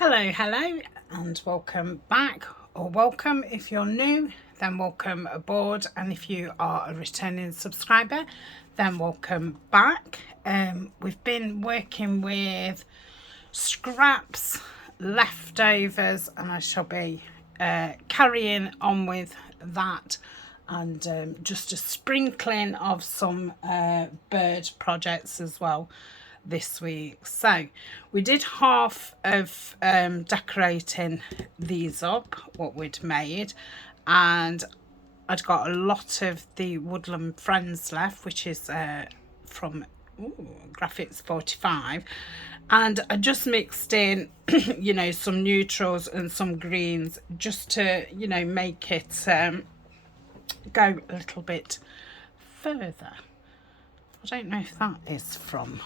Hello, and welcome back, or welcome if you're new, then welcome aboard, and if you are a returning subscriber, then welcome back. We've been working with scraps, leftovers, and I shall be carrying on with that, and just a sprinkling of some bird projects as well this week. So we did half of decorating these up, what we'd made, and I'd got a lot of the Woodland Friends left, which is from Graphics 45, and I just mixed in you know, some neutrals and some greens just to, you know, make it go a little bit further. I don't know if that is from,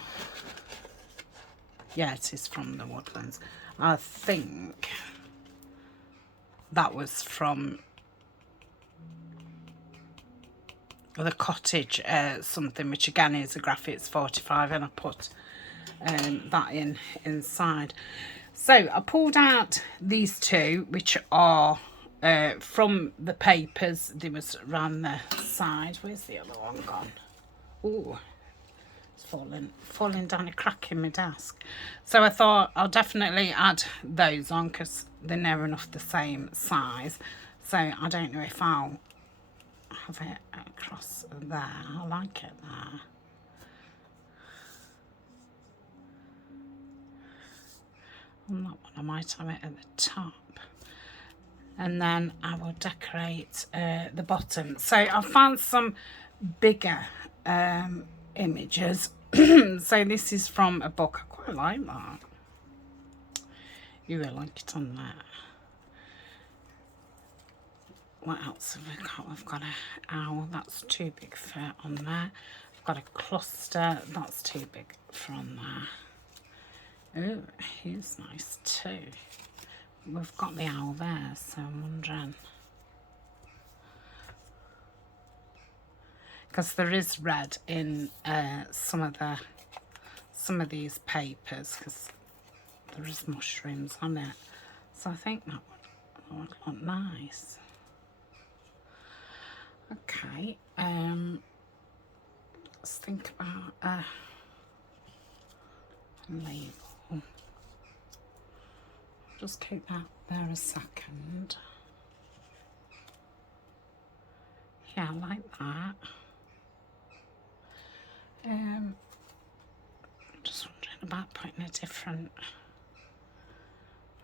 yeah, it is from the Woodlands. I think that was from the cottage something, which again is a Graphics 45, and I put that in inside. So I pulled out these two, which are from the papers. They was around the side. Where's the other one gone? Oh, falling down a crack in my desk. So I thought I'll definitely add those on because they're near enough the same size. So I don't know if I'll have it across there. I like it there. On that one I might have it at the top. And then I will decorate the bottom. So I found some bigger images. So this is from a book. I quite like that. You will like it on there. What else have we got? We've got an owl. That's too big for on there. I've got a cluster. That's too big for on there. Oh, he's nice too. We've got the owl there, so I'm wondering. Because there is red in some of these papers, because there is mushrooms on it, so I think that would look nice. Okay, let's think about a label. Just keep that there a second. Yeah, I like that. Just wondering about putting a different,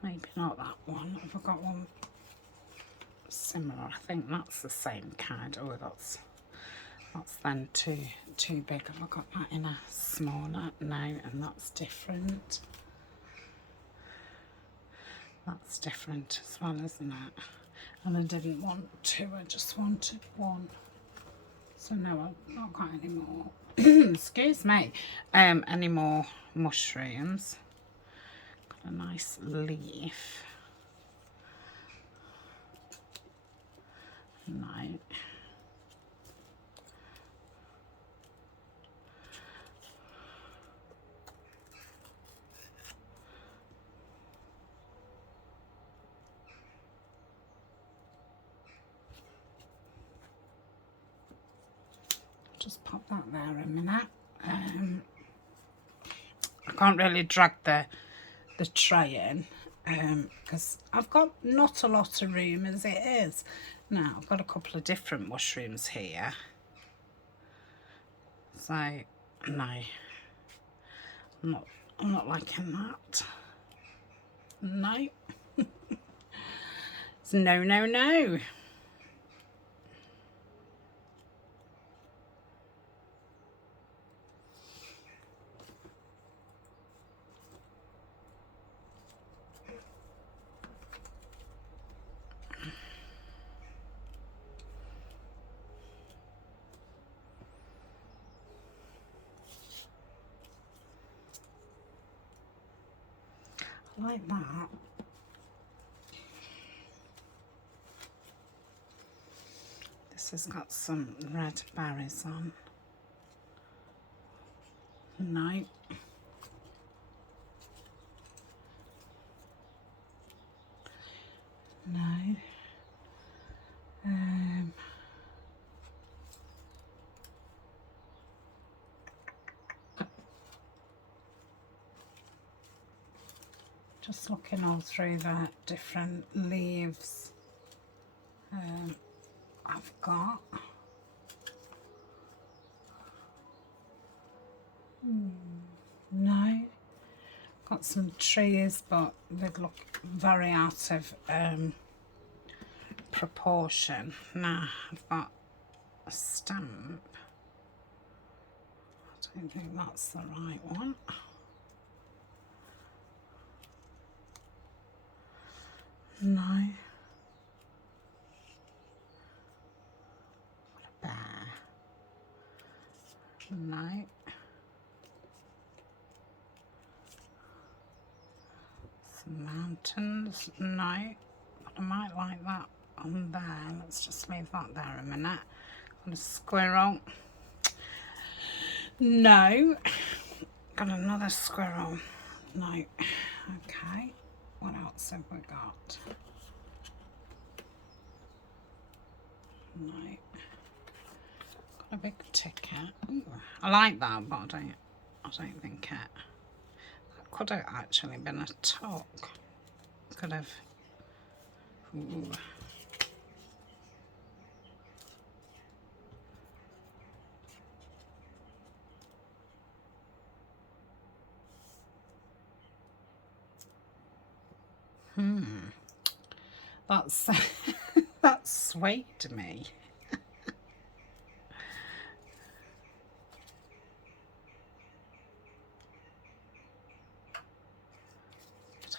maybe not that one. I've got one similar. I think that's the same kind. Oh, that's then too big. Have I got that in a smaller? No, and that's different. That's different as well, isn't it? And I didn't want two. I just wanted one. So no, I've not got any more. Excuse me. Any more mushrooms? Got a nice leaf. No. Just pop that there a minute. I can't really drag the tray in because I've got not a lot of room as it is. Now I've got a couple of different mushrooms here. So no, I'm not liking that. No. It's no, no, no. Like that. This has got some red berries on. No. Just looking all through the different leaves I've got. No, got some trees, but they look very out of proportion. Now I've got a stamp. I don't think that's the right one. No. What a bear. No. Some mountains. No. But I might like that on there. Let's just leave that there a minute. Got a squirrel. No. Got another squirrel. No. Okay. What else have we got? No. Got a big ticket. Ooh, I like that, but I don't think it. That could have actually been a talk. Could have. Ooh. That's that's sweet to me. I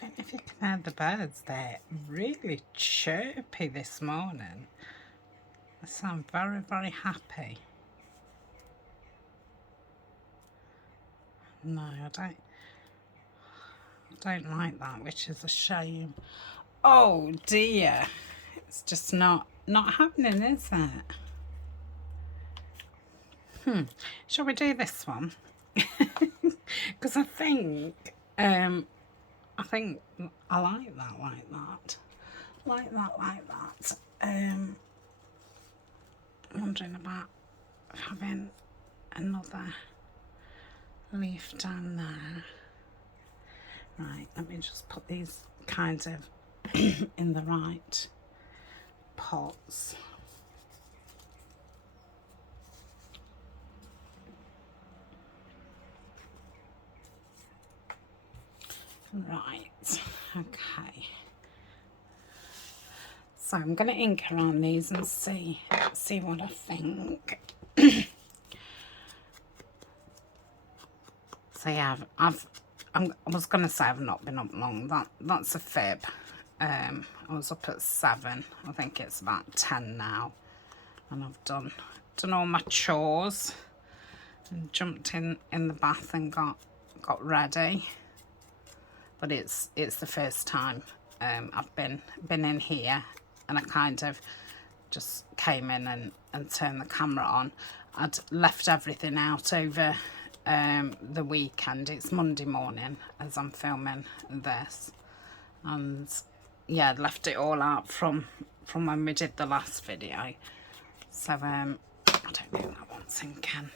don't know if you can hear the birds. They're really chirpy this morning. They sound very, very happy. No, I don't like that, which is a shame. Oh dear, it's just not happening, is it? Shall we do this one? Because I think I like that, like that. I'm wondering about having another leaf down there. Right, let me just put these kinds of in the right pots. Right, okay. So I'm going to ink around these and see what I think. So yeah, I was going to say I've not been up long. That's a fib. I was up at 7. I think it's about 10 now, and I've done all my chores and jumped in the bath and got ready. But it's the first time I've been in here, and I kind of just came in and turned the camera on. I'd left everything out over the weekend. It's Monday morning as I'm filming this, and yeah, I'd left it all out from when we did the last video. So I don't think that one's sinking.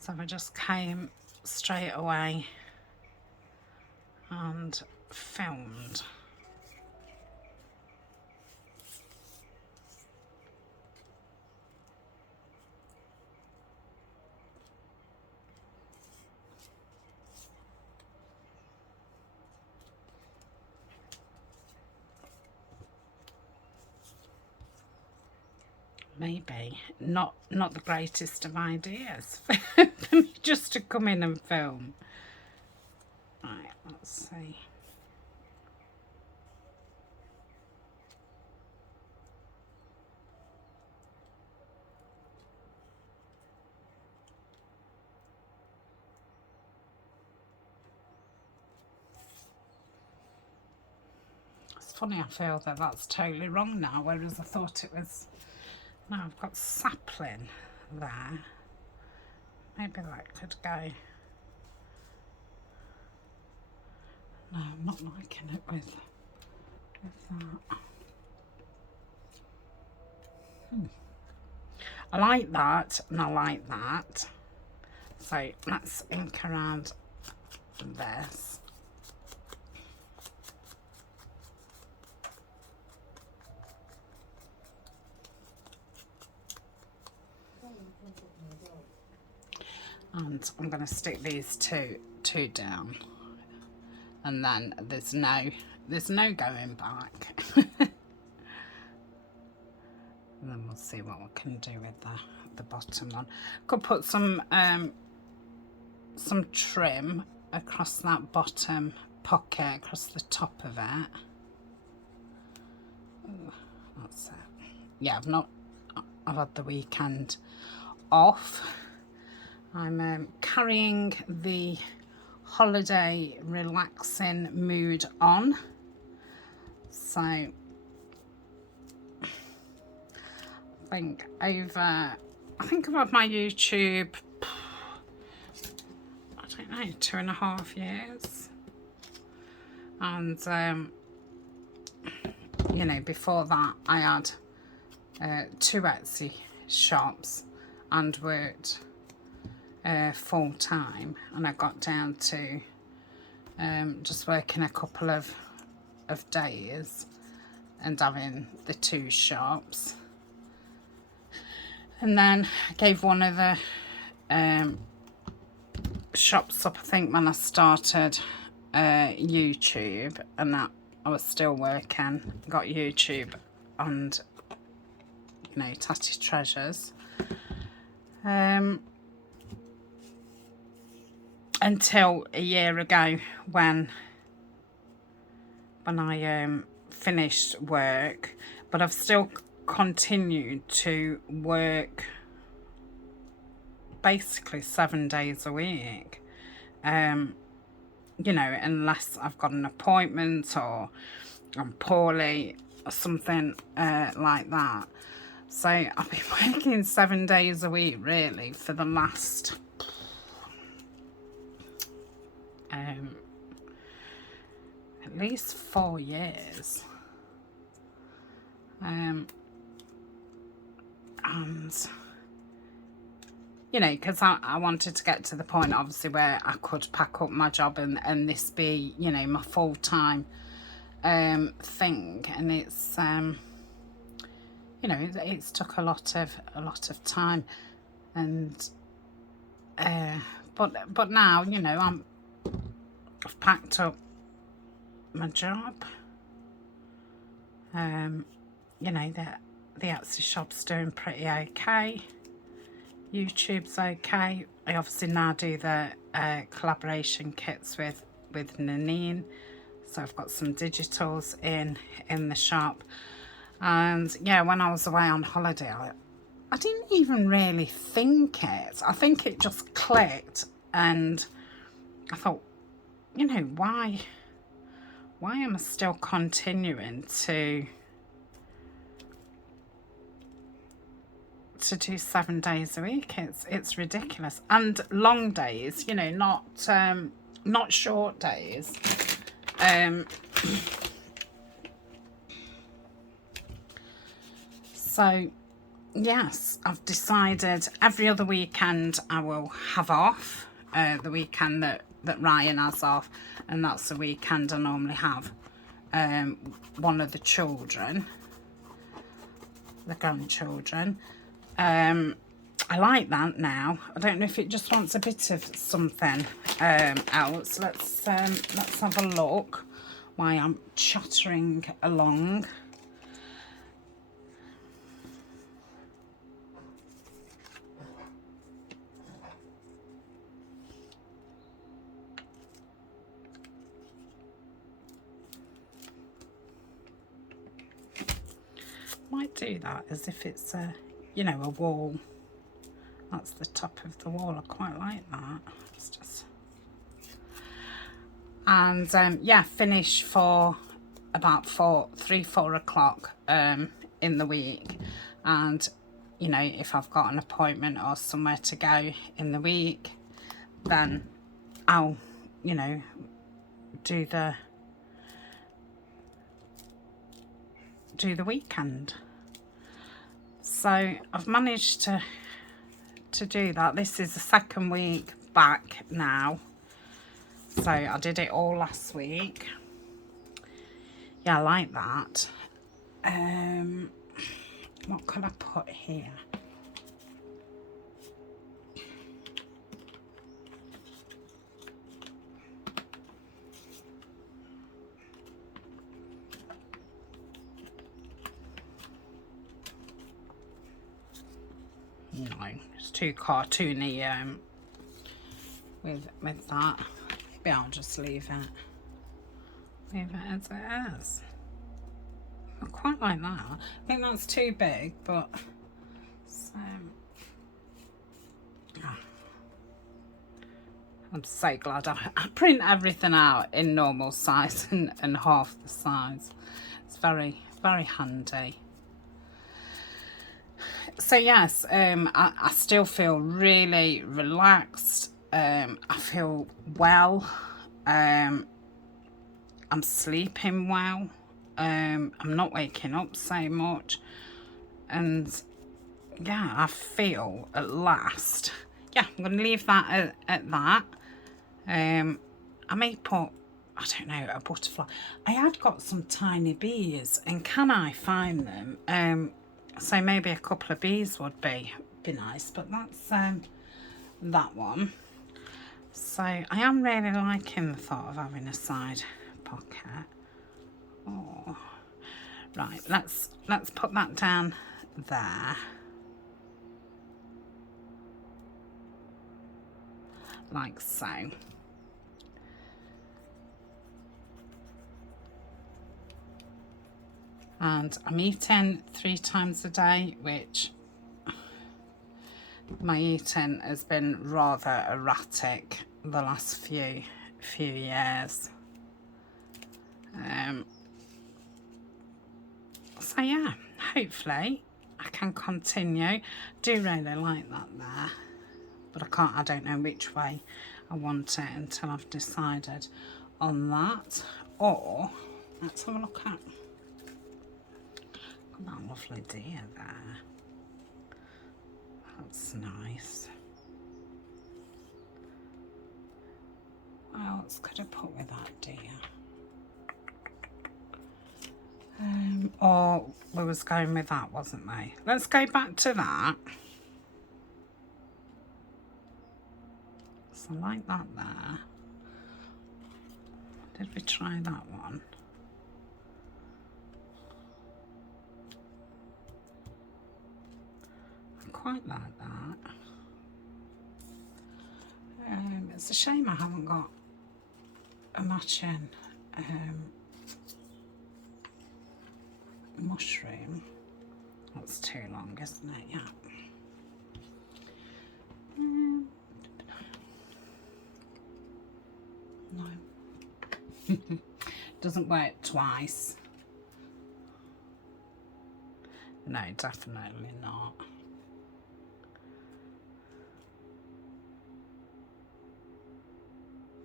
So I just came straight away and filmed. Maybe not the greatest of ideas for me just to come in and film. Right, let's see. It's funny, I feel that that's totally wrong now, whereas I thought it was. Now I've got sapling there. Maybe that could go. No, I'm not liking it with that. I like that and I like that. So let's ink around this. and I'm going to stick these two down, and then there's no going back. And then we'll see what we can do with the bottom one. Could put some trim across that bottom pocket, across the top of it. Ooh, that's it. Yeah, I've had the weekend off. I'm carrying the holiday relaxing mood on. So I think I've had my YouTube, I don't know, 2.5 years. And you know, before that I had 2 Etsy shops and worked full time, and I got down to just working a couple of days and having the 2 shops. And then I gave one of the shops up, I think, when I started YouTube, and that I was still working. Got YouTube and, you know, Tatty Treasures. Until a year ago when I finished work, but I've still continued to work basically 7 days a week, you know, unless I've got an appointment or I'm poorly or something like that. So I've been working 7 days a week really for the last at least 4 years. And you know, because I wanted to get to the point obviously where I could pack up my job and this be, you know, my full-time thing. And it's you know, it's took a lot of time, and but now, you know, I've packed up my job. You know, the Etsy shop's doing pretty okay. YouTube's okay. I obviously now do the collaboration kits with Nanine, so I've got some digitals in the shop. And yeah, when I was away on holiday, I didn't even really think it. I think it just clicked, and I thought, you know, why am I still continuing to do 7 days a week? It's ridiculous. And long days, you know, not short days. So yes, I've decided every other weekend I will have off. The weekend that Ryan has off, and that's the weekend I normally have one of the children, the grandchildren. I like that now. I don't know if it just wants a bit of something else. Let's have a look while I'm chattering along. Might do that as if it's a, you know, a wall. That's the top of the wall. I quite like that. It's just, and yeah, finish for about 4 o'clock in the week. And you know, if I've got an appointment or somewhere to go in the week, then I'll, you know, do the weekend. So I've managed to do that. This is the 2nd week back now, so I did it all last week. Yeah, I like that. What could I put here? No, it's too cartoony with that. Maybe I'll just leave it as it is. I quite like that. I think that's too big, but I'm so glad I print everything out in normal size and half the size. It's very, very handy. So yes, I still feel really relaxed. I feel well. I'm sleeping well. I'm not waking up so much. And yeah, I feel at last. Yeah, I'm going to leave that at that. I may put, I don't know, a butterfly. I had got some tiny bees, and can I find them? So maybe a couple of bees would be nice, but that's that one. So I am really liking the thought of having a side pocket. Oh, right. Let's put that down there, like so. And I'm eating 3 times a day, which my eating has been rather erratic the last few years. So yeah, hopefully I can continue. Do really like that there, but I don't know which way I want it until I've decided on that. Or let's have a look at that lovely deer there. That's nice. What else could I put with that deer? Or we was going with that, wasn't we? Let's go back to that. So I like that there. Did we try that one? I quite like that. It's a shame I haven't got a matching mushroom. That's too long, isn't it? Yeah. No. Doesn't work twice. No, definitely not.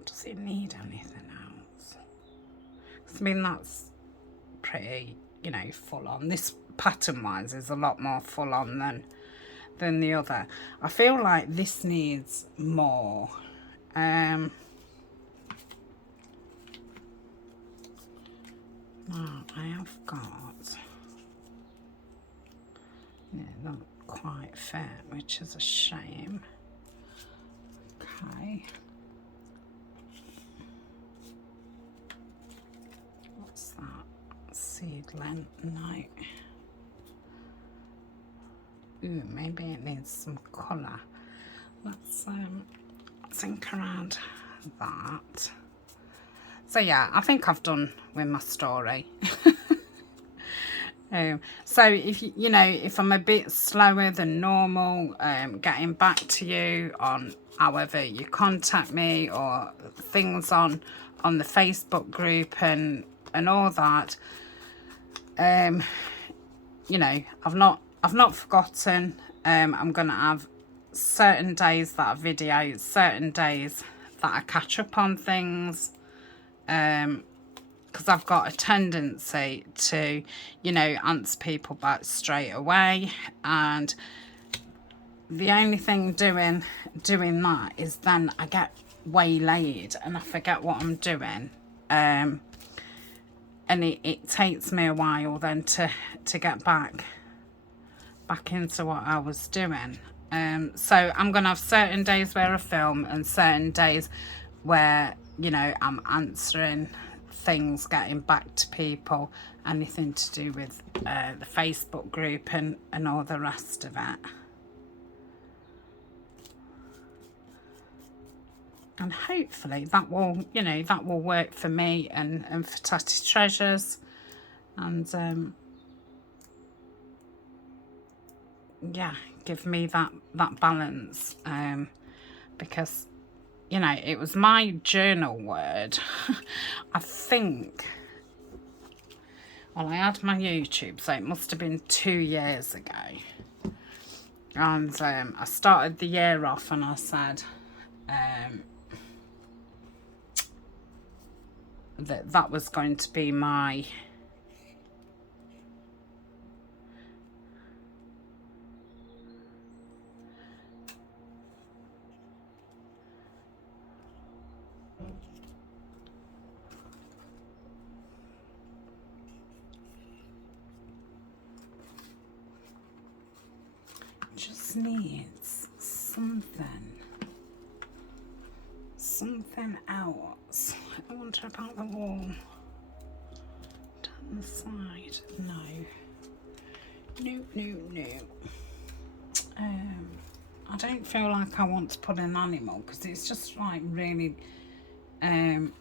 Does it need anything else? I mean, that's pretty, you know, full on. This pattern wise is a lot more full on than the other. I feel like this needs more. Now I have got, yeah, not quite fit, which is a shame. Okay. What's that? Seedling? No. Ooh, maybe it needs some colour. Let's think around that. So yeah, I think I've done with my story. So if you know, if I'm a bit slower than normal, getting back to you on however you contact me or things on the Facebook group and all that, you know, I've not forgotten. I'm gonna have certain days that I video, certain days that I catch up on things. Because I've got a tendency to, you know, answer people back straight away, and the only thing doing that is then I get waylaid and I forget what I'm doing, and it takes me a while then to get back into what I was doing. So I'm gonna have certain days where I film and certain days where, you know, I'm answering things, getting back to people, anything to do with the Facebook group and all the rest of it. And hopefully that will, you know, that will work for me and for Tatty Treasures. And yeah, give me that balance, because, you know, it was my journal word. I think, well, I had my YouTube, so it must have been 2 years ago. And I started the year off and I said that was going to be my just needs something else. I wonder about the wall down the side. No. I don't feel like I want to put an animal because it's just like really in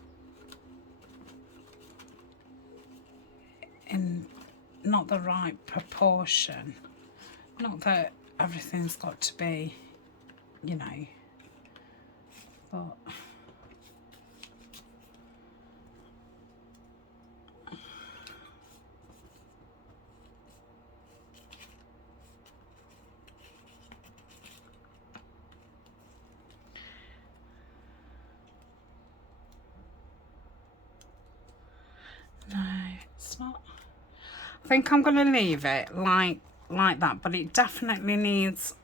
not the right proportion. Not that everything's got to be, you know, but no, it's not. I think I'm going to leave it like that, but it definitely needs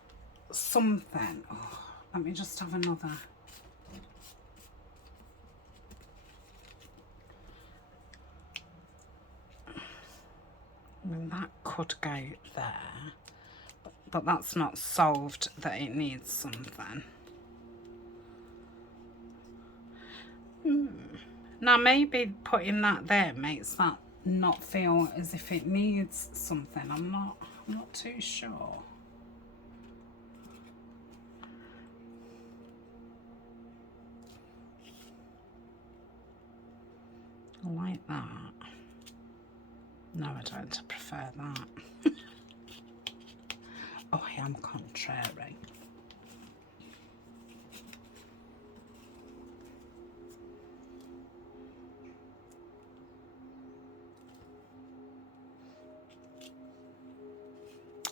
something. Oh, let me just have another. I mean, that could go there, but that's not solved that it needs something. Now maybe putting that there makes that not feel as if it needs something. I'm not too sure. I like that. No, I don't. I prefer that. Oh, I am contrary.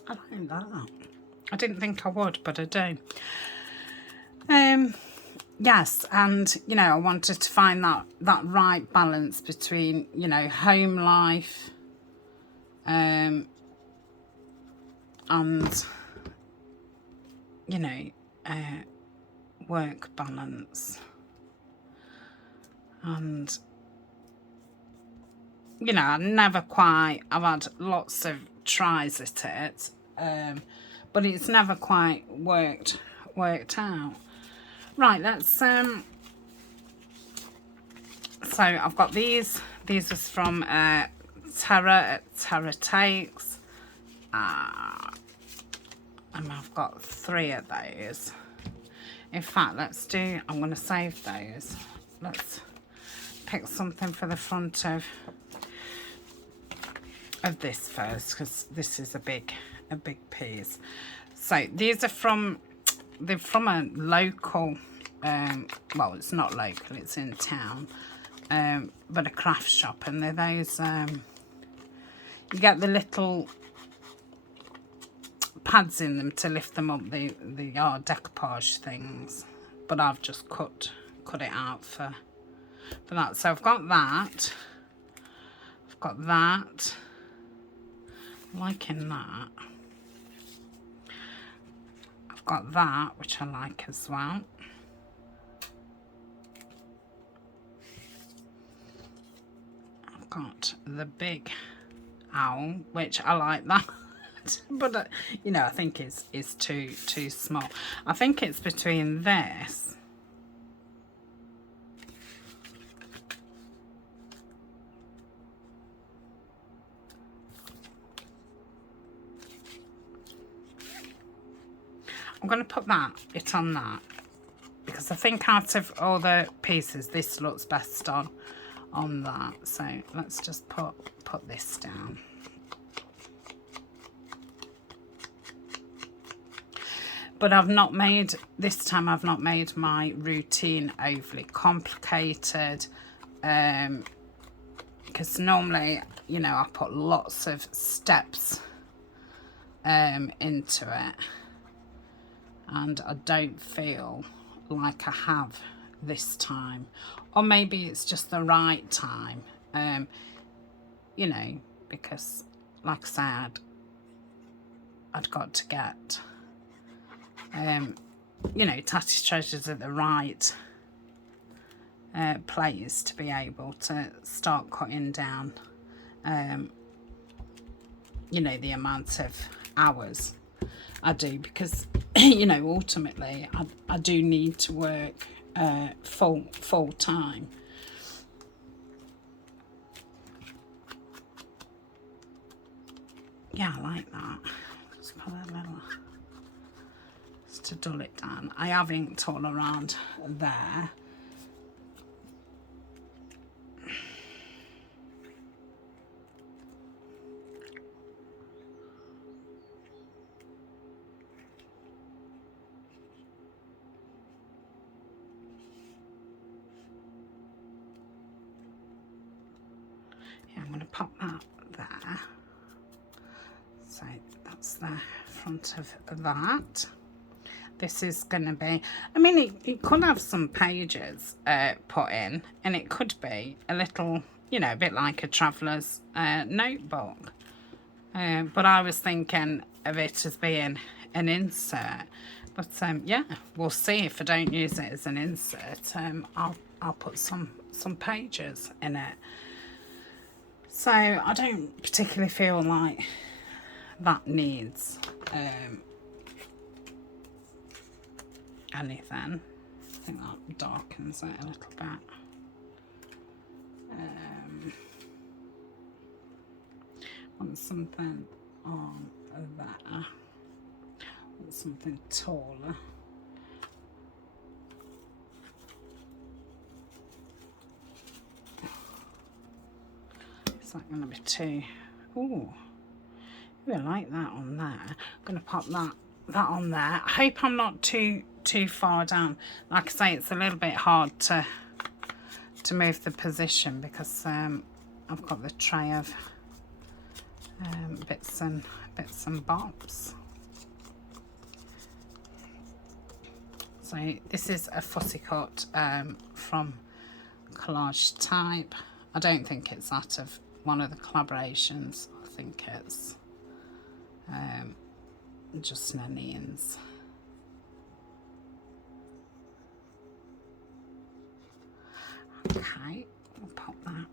I like that. I didn't think I would, but I do. Yes, and you know, I wanted to find that right balance between, you know, home life, and you know, work balance, and you know, I've had lots of tries at it, but it's never quite worked out. Right, let's so I've got these are from Terra Takes, and I've got 3 of those. In fact, I'm going to save those. Let's pick something for the front of this first, because this is a big piece. So these are they're from a local, well, it's not local, it's in town, but a craft shop, and they're those, you get the little pads in them to lift them up, the decoupage things, but I've just cut it out for that. So I've got that, I'm liking that. I've got that, which I like as well. I've got the big owl, which I like that. But you know, I think it's too small. I think it's between this I'm going to put it on that, because I think out of all the pieces, this looks best on that. So let's just put this down. But I've not made, this time I've not made my routine overly complicated, because normally, you know, I put lots of steps into it, and I don't feel like I have this time, or maybe it's just the right time, you know, because like I said, I'd got to get you know, Tatty Treasures at the right place to be able to start cutting down, you know, the amount of hours I do, because you know, ultimately I do need to work full time. Yeah, I like that. Let's put a little, just to dull it down. I have inked all around there. Yeah, I'm going to pop that there. So that's the front of that. This is going to be, I mean, it could have some pages put in, and it could be a little, you know, a bit like a traveller's notebook. But I was thinking of it as being an insert. But yeah, we'll see. If I don't use it as an insert, I'll put some pages in it. So I don't particularly feel like that needs anything. I think that darkens it a little bit. Want something on there. Want something taller. Is that going to be too? Ooh, I like that on there. I'm going to pop that on there. I hope I'm not too far down. Like I say, it's a little bit hard to move the position, because I've got the tray of bits and bobs. So this is a fussy cut from Collage Type. I don't think it's out of one of the collaborations. I think it's just Nanian's. Okay, we'll pop that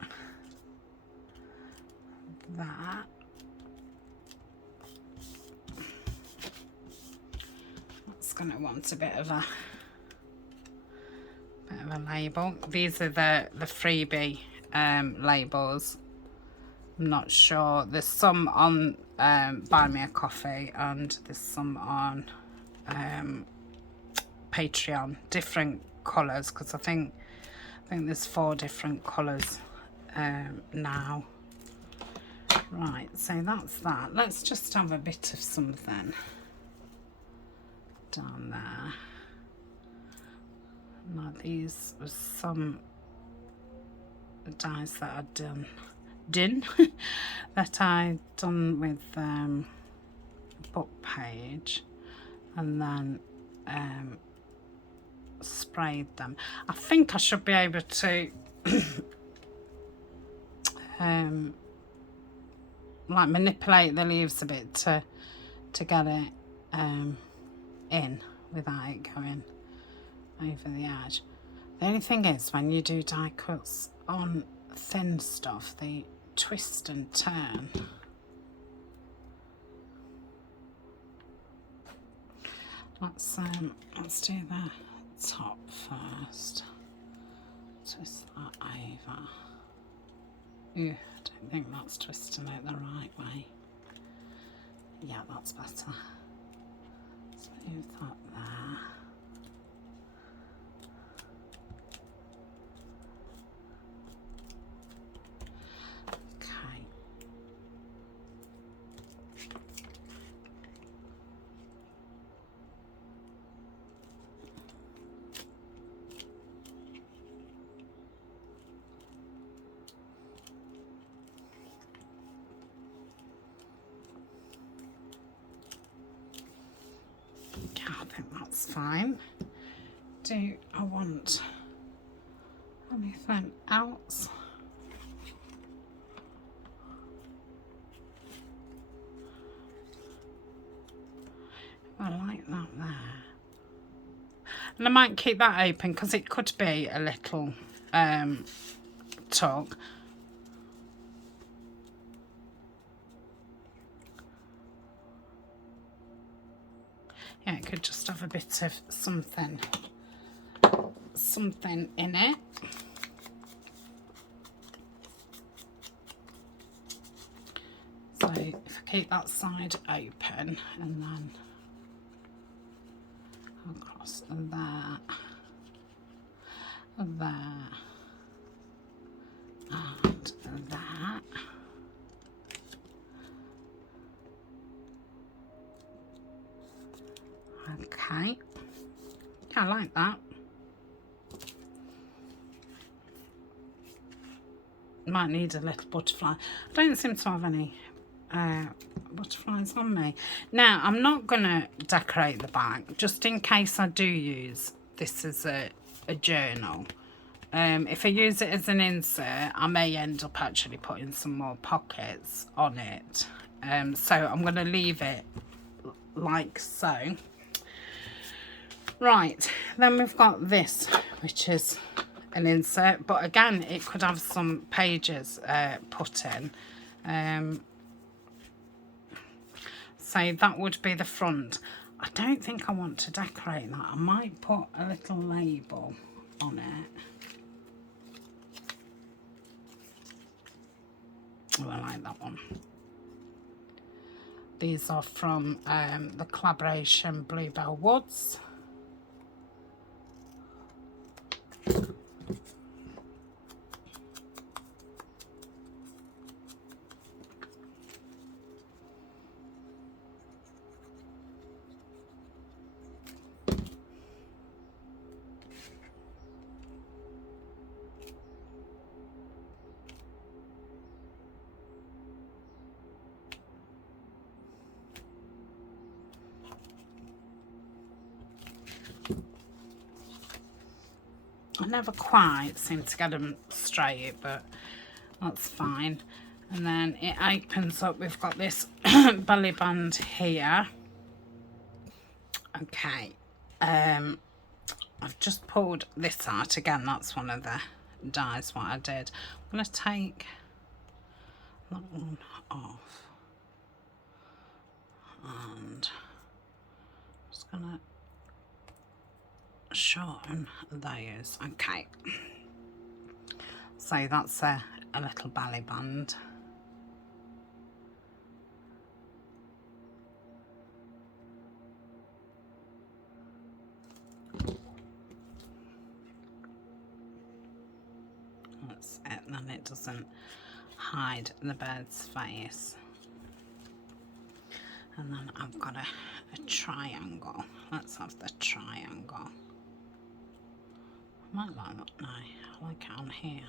there. That's going to want a bit of a label. These are the freebie labels. I'm not sure. There's some on Buy Me a Coffee, and there's some on Patreon, different colours, because I think there's 4 different colours now. Right, so that's that. Let's just have a bit of something down there. Now these were some dies that I'd done that I'd done with book page, and then sprayed them. I think I should be able to like manipulate the leaves a bit to get it in without it going over the edge. The only thing is, when you do die cuts on thin stuff, they twist and turn. Let's do the top first. Twist that over. Ooh, I don't think that's twisting it the right way. Yeah, that's better. Let's move that there. that's fine. Do I want anything else? I like that there. And I might keep that open because it could be a little tug. Yeah, it could just have a bit of something in it. So if I keep that side open and then across there, there, and that. Okay, I like that. Might need a little butterfly. I don't seem to have any butterflies on me. Now, I'm not going to decorate the back, just in case I do use this as a journal. If I use it as an insert, I may end up actually putting some more pockets on it. So I'm going to leave it like so. Right, then we've got this, which is an insert, but again, it could have some pages put in. So that would be the front. I don't think I want to decorate that. I might put a little label on it. Oh, I like that one. These are from the collaboration Bluebell Woods. I never quite seem to get them straight, but that's fine. And then it opens up. We've got this belly band here. Okay. I've just pulled this out. Again, that's one of the dies what I did. I'm going to take that one off. And I'm just going to shorten those. Okay, so that's a little belly band. That's it, then it doesn't hide the bird's face. And then I've got a triangle. Let's have the triangle. I might like that now. I like it on here.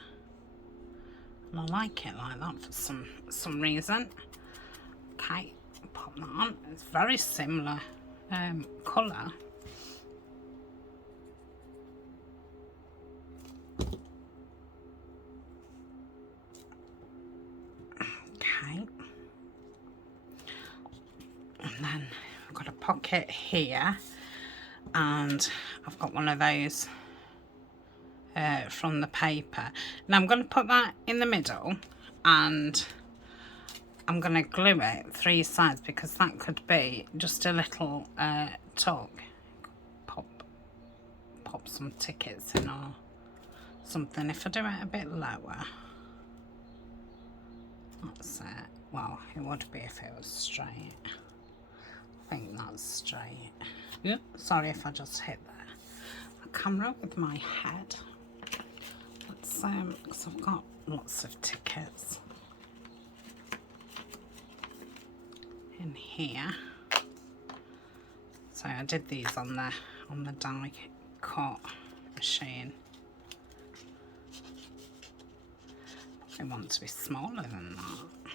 And I like it like that for some reason. Okay, pop that on. It's very similar colour. Okay. And then I've got a pocket here. And I've got one of those from the paper. Now I'm going to put that in the middle and I'm going to glue it 3 sides because that could be just a little tuck. Pop some tickets in or something. If I do it a bit lower, that's it. Well, it would be if it was straight. I think that's straight. Yep. Sorry if I just hit the camera with my head. Let's because I've got lots of tickets in here. So I did these on the die cut machine. I want to be smaller than that.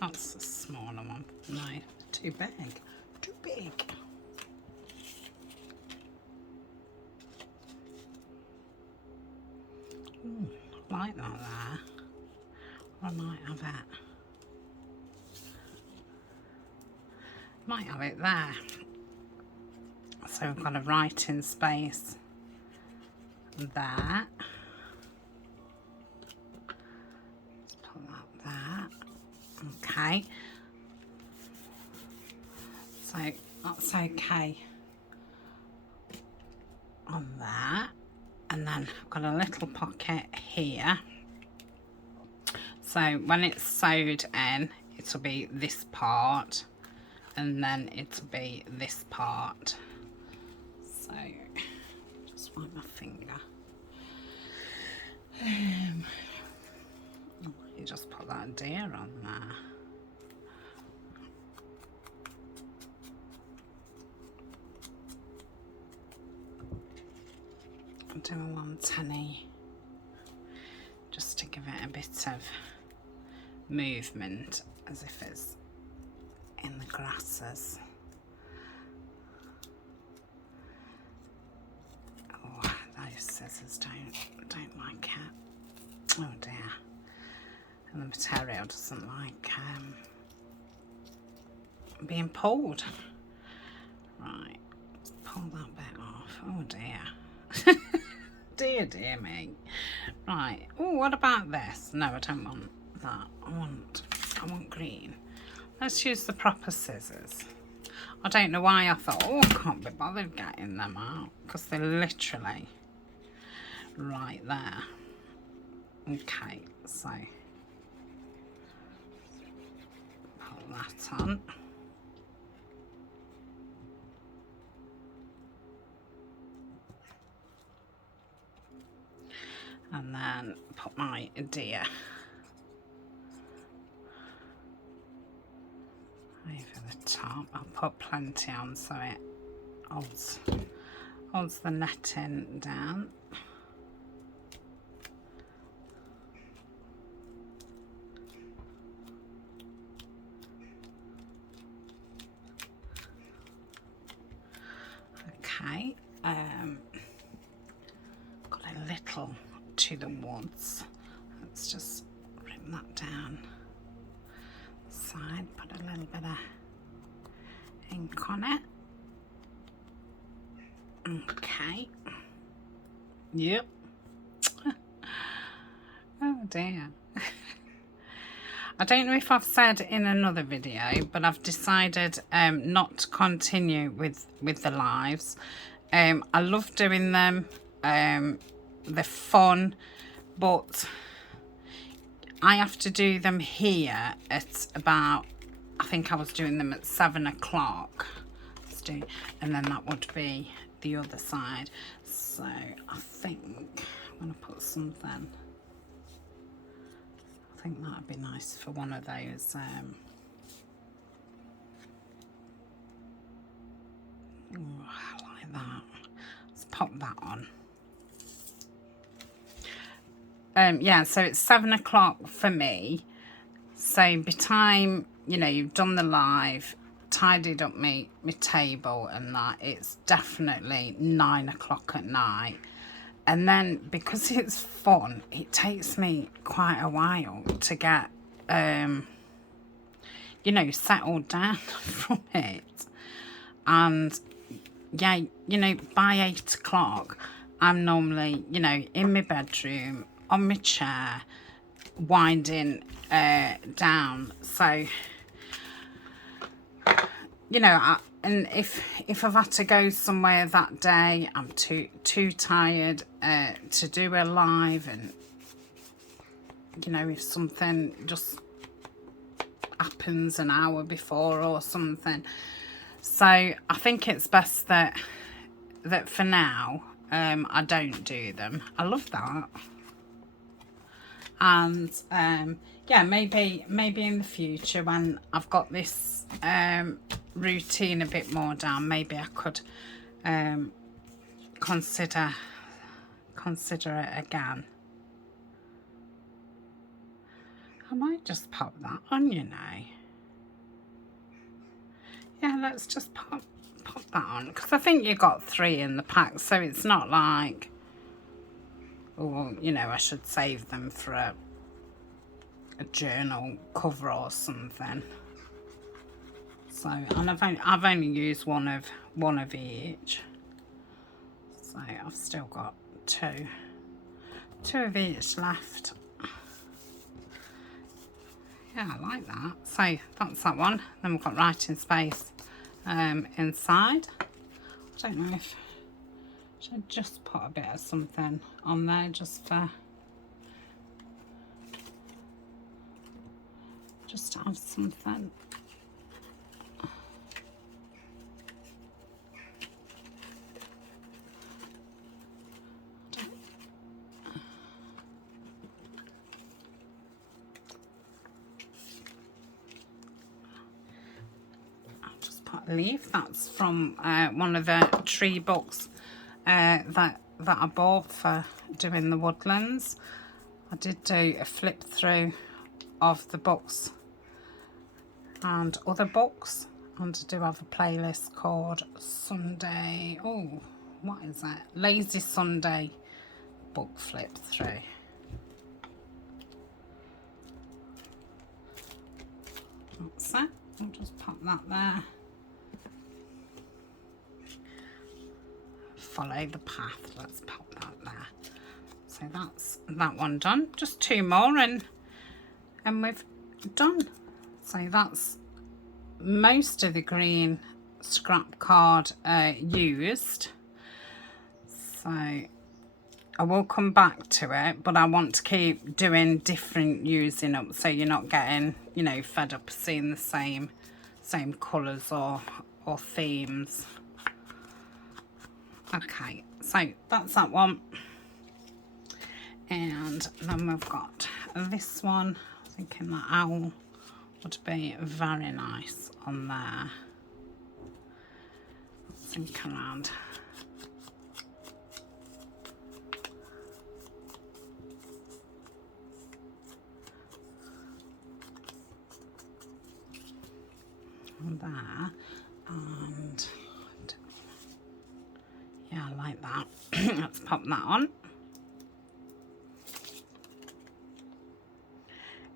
That's a smaller one. No, too big. Too big. like that there. Or I might have it. Might have it there. So we've got a writing space there. Let's put that there. Okay. So that's okay on there. And then I've got a little pocket here. So when it's sewed in, it'll be this part, and then it'll be this part. So just wipe my finger. You just put that deer on there. I'm doing one Tania just to give it a bit of movement, as if it's in the grasses. Oh, those scissors don't like it. Oh dear. And the material doesn't like being pulled. Right, let's pull that bit off. Oh dear. Dear me. Right. Oh, what about this? No, I don't want that. I want green. Let's use the proper scissors. I don't know why I thought, oh, I can't be bothered getting them out, because they're literally right there. Okay, so put that on. And then put my deer over the top. I'll put plenty on so it holds the netting down. Okay, got a little to the woods. Let's just bring that down the side, put a little bit of ink on it. Okay. Yep. Oh dear. I don't know if I've said in another video, but I've decided not to continue with the lives. I love doing them. They're fun, but I have to do them here at about, I think I was doing them at 7 o'clock. And then that would be the other side. So I think I'm going to put something. I think that would be nice for one of those. Oh, I like that. Let's pop that on. Yeah, so it's 7 o'clock for me. So by time, you know, you've done the live, tidied up my table and that, it's definitely 9 o'clock at night. And then because it's fun, it takes me quite a while to get, you know, settled down from it. And yeah, you know, by 8 o'clock, I'm normally, you know, in my bedroom, on my chair, winding down. So, you know, and if I've had to go somewhere that day, I'm too tired to do a live, and you know, if something just happens an hour before or something. So I think it's best that for now I don't do them. I love that. And yeah, maybe in the future when I've got this routine a bit more down, maybe I could consider it again. I might just pop that on, you know. Yeah, let's just pop that on, because I think you got 3 in the pack, so it's not like or you know, I should save them for a journal cover or something. So, and I've only used one of each, so I've still got two of each left. Yeah, I like that. So that's that one. Then we've got writing space inside. I don't know if I should just put a bit of something on there just to have something. Leaf. That's from one of the tree books that I bought for doing the woodlands. I did do a flip through of the books and other books, and I do have a playlist called Sunday, oh what is that, Lazy Sunday book flip through. That's it. I'll just pop that there. Follow the path, let's pop that there. So that's that one done. Just two more and we've done. So that's most of the green scrap card used. So I will come back to it, but I want to keep doing different using up, so you're not getting, you know, fed up seeing the same colours or themes. Okay, so that's that one, and then we've got this one. I'm thinking that owl would be very nice on there. Think around. There, and yeah, I like that. Let's pop that on.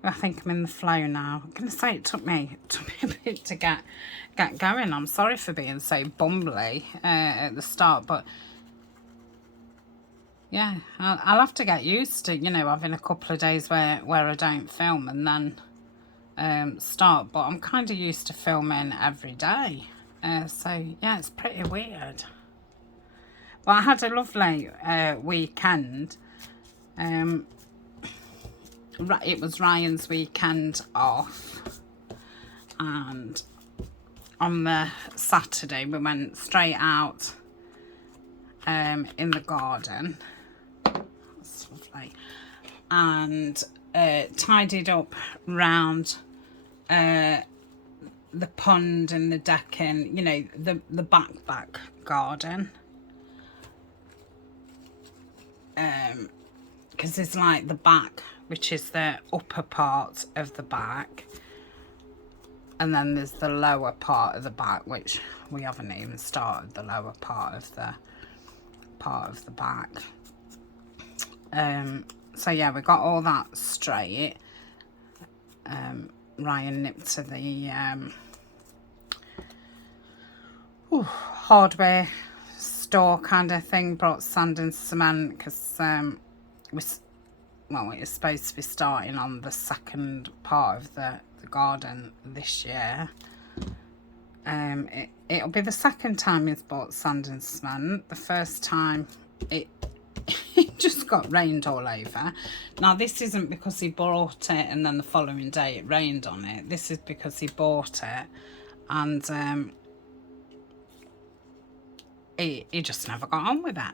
I think I'm in the flow now. I'm gonna say it took me a bit to get going. I'm sorry for being so bumbly at the start, but yeah, I'll have to get used to, you know, having a couple of days where I don't film and then start. But I'm kind of used to filming every day, so yeah, it's pretty weird. Well, I had a lovely weekend. It was Ryan's weekend off, and on the Saturday we went straight out in the garden. That's lovely. And tidied up round the pond and the decking, you know, the back garden. Because there's like the back, which is the upper part of the back, and then there's the lower part of the back, which we haven't even started the lower part of the back. So yeah, we got all that straight. Ryan nipped to the hardware store kind of thing, brought sand and cement, because it's supposed to be starting on the second part of the garden this year. It'll be the second time he's bought sand and cement. The first time it just got rained all over. Now this isn't because he bought it and then the following day it rained on it. This is because he bought it and he just never got on with it,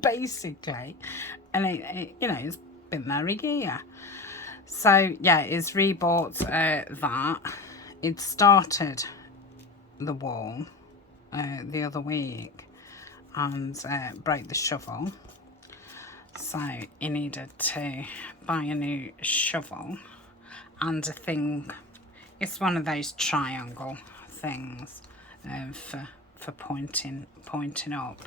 basically. And it you know, it's been there a year. So yeah, he's rebought that. It started the wall the other week and broke the shovel. So he needed to buy a new shovel and a thing. It's one of those triangle things for pointing up.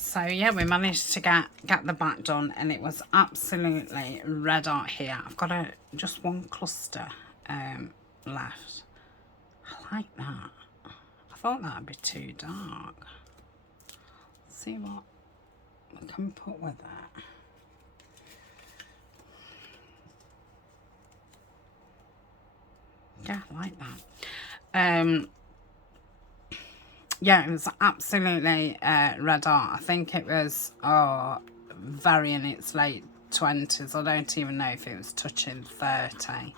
So yeah, we managed to get the back done, and it was absolutely red hot here. I've got just one cluster left. I like that. I thought that'd be too dark. Let's see what we can put with it. Yeah, I like that. Yeah, it was absolutely red hot. I think it was very in its late 20s. I don't even know if it was touching 30.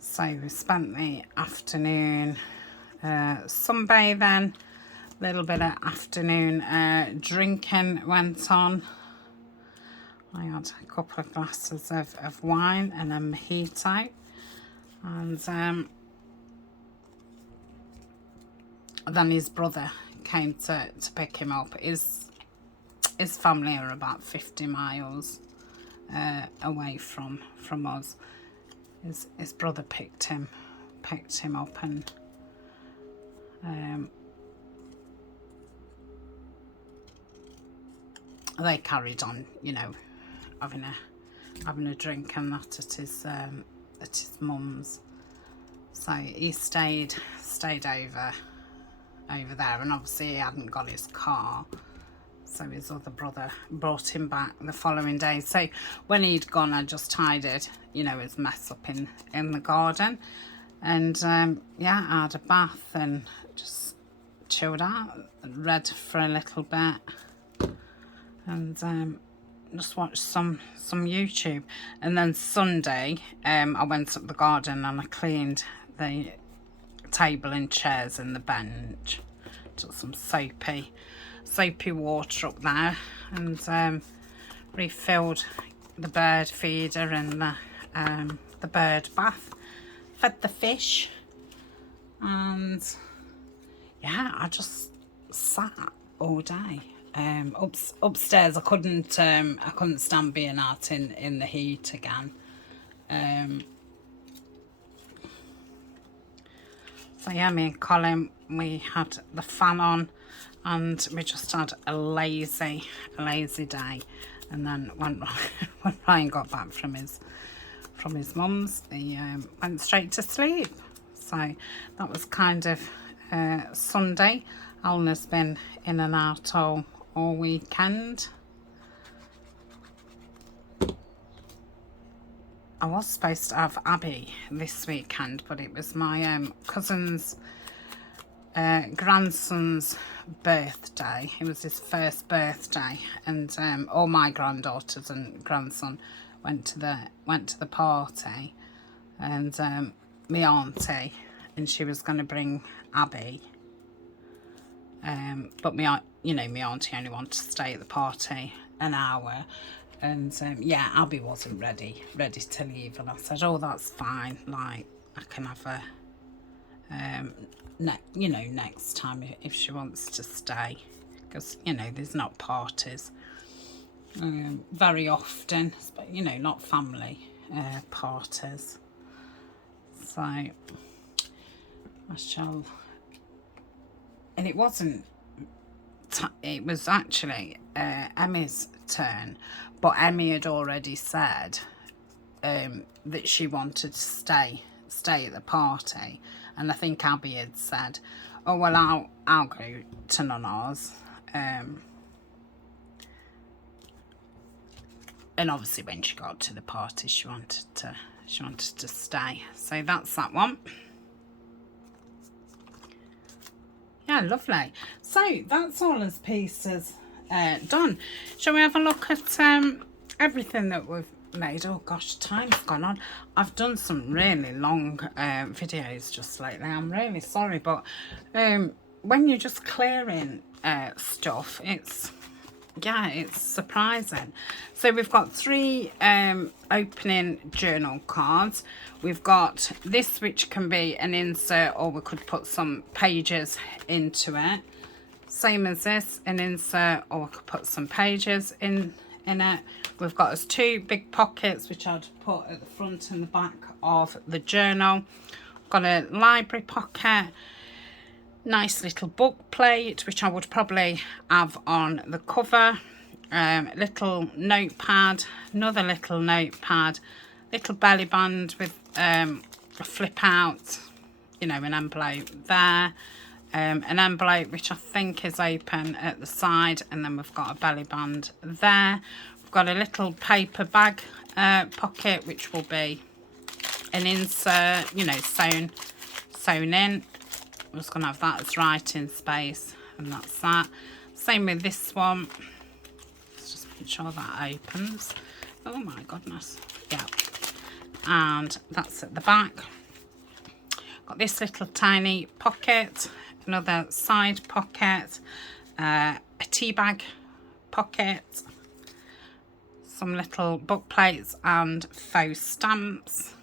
So we spent the afternoon sunbathing, a little bit of afternoon drinking went on. I had a couple of glasses of wine and a mojito, and then his brother came to pick him up. His family are about 50 miles away from us. His brother picked him up, and they carried on, you know, having a drink and that at his mum's. So he stayed over there, and obviously he hadn't got his car, so his other brother brought him back the following day. So when he'd gone, I just tidied, you know, his mess up in the garden, and yeah, I had a bath and just chilled out, read for a little bit, and just watched some YouTube. And then Sunday I went up the garden and I cleaned the table and chairs and the bench. Took some soapy water up there, and refilled the bird feeder and the bird bath, fed the fish, and yeah, I just sat all day. Upstairs I couldn't stand being out in the heat again. So yeah, me and Colin, we had the fan on, and we just had a lazy day. And then when Ryan got back from his mum's, he went straight to sleep. So that was kind of Sunday. Alan has been in and out all weekend. I was supposed to have Abby this weekend, but it was my cousin's grandson's birthday. It was his first birthday, and all my granddaughters and grandson went to the party, and my auntie, and she was going to bring Abby, but my auntie only wanted to stay at the party an hour. And yeah, Abby wasn't ready to leave, and I said, oh, that's fine, like I can have her next time if she wants to stay, because you know there's not parties very often, but you know, not family parties. So I shall, and it was actually Emmy's turn, but Emmy had already said that she wanted to stay at the party, and I think Abby had said, oh well, I'll go to Nana's, and obviously when she got to the party she wanted to stay. So that's that one. Yeah, lovely. So that's all as pieces done. Shall we have a look at everything that we've made? Oh gosh, time's gone on. I've done some really long videos just lately. I'm really sorry, but when you're just clearing stuff, it's surprising. So we've got 3 opening journal cards. We've got this, which can be an insert, or we could put some pages into it. Same as this, an insert, or we could put some pages in it. We've got us 2 big pockets, which I'd put at the front and the back of the journal. Got a library pocket, Nice little book plate, which I would probably have on the cover. Little notepad, another little notepad, little belly band with a flip out, you know, an envelope there. An envelope which I think is open at the side, and then we've got a belly band there. We've got a little paper bag pocket, which will be an insert, you know, sewn in. I'm just going to have that as writing space, and that's that. Same with this one. Let's just make sure that opens. Oh my goodness. Yeah. And that's at the back. Got this little tiny pocket, another side pocket, a tea bag pocket, some little book plates and faux stamps.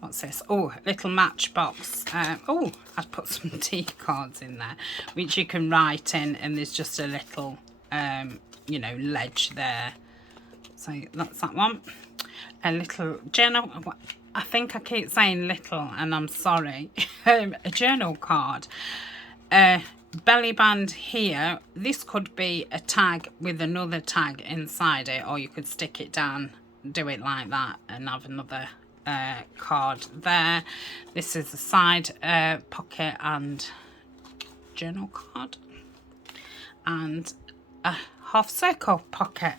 What's this? Oh, little matchbox. Oh, I'd put some tea cards in there, which you can write in, and there's just a little, you know, ledge there. So that's that one. A little journal. I think I keep saying little, and I'm sorry. A journal card. Belly band here. This could be a tag with another tag inside it, or you could stick it down, do it like that, and have another card there. This is the side pocket and journal card, and a half circle pocket.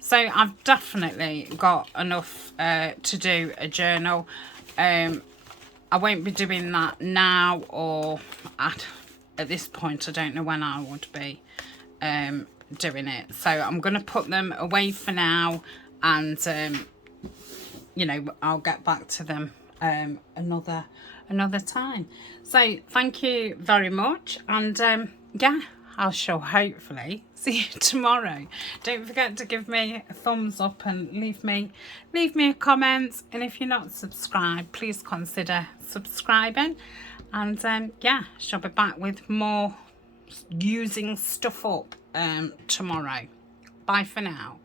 So I've definitely got enough to do a journal. I won't be doing that now, or at this point I don't know when I would be doing it. So I'm going to put them away for now, and you know, I'll get back to them another time. So thank you very much, and yeah, I shall hopefully see you tomorrow. Don't forget to give me a thumbs up and leave me a comment, and if you're not subscribed, please consider subscribing. And yeah, shall be back with more using stuff up tomorrow. Bye for now.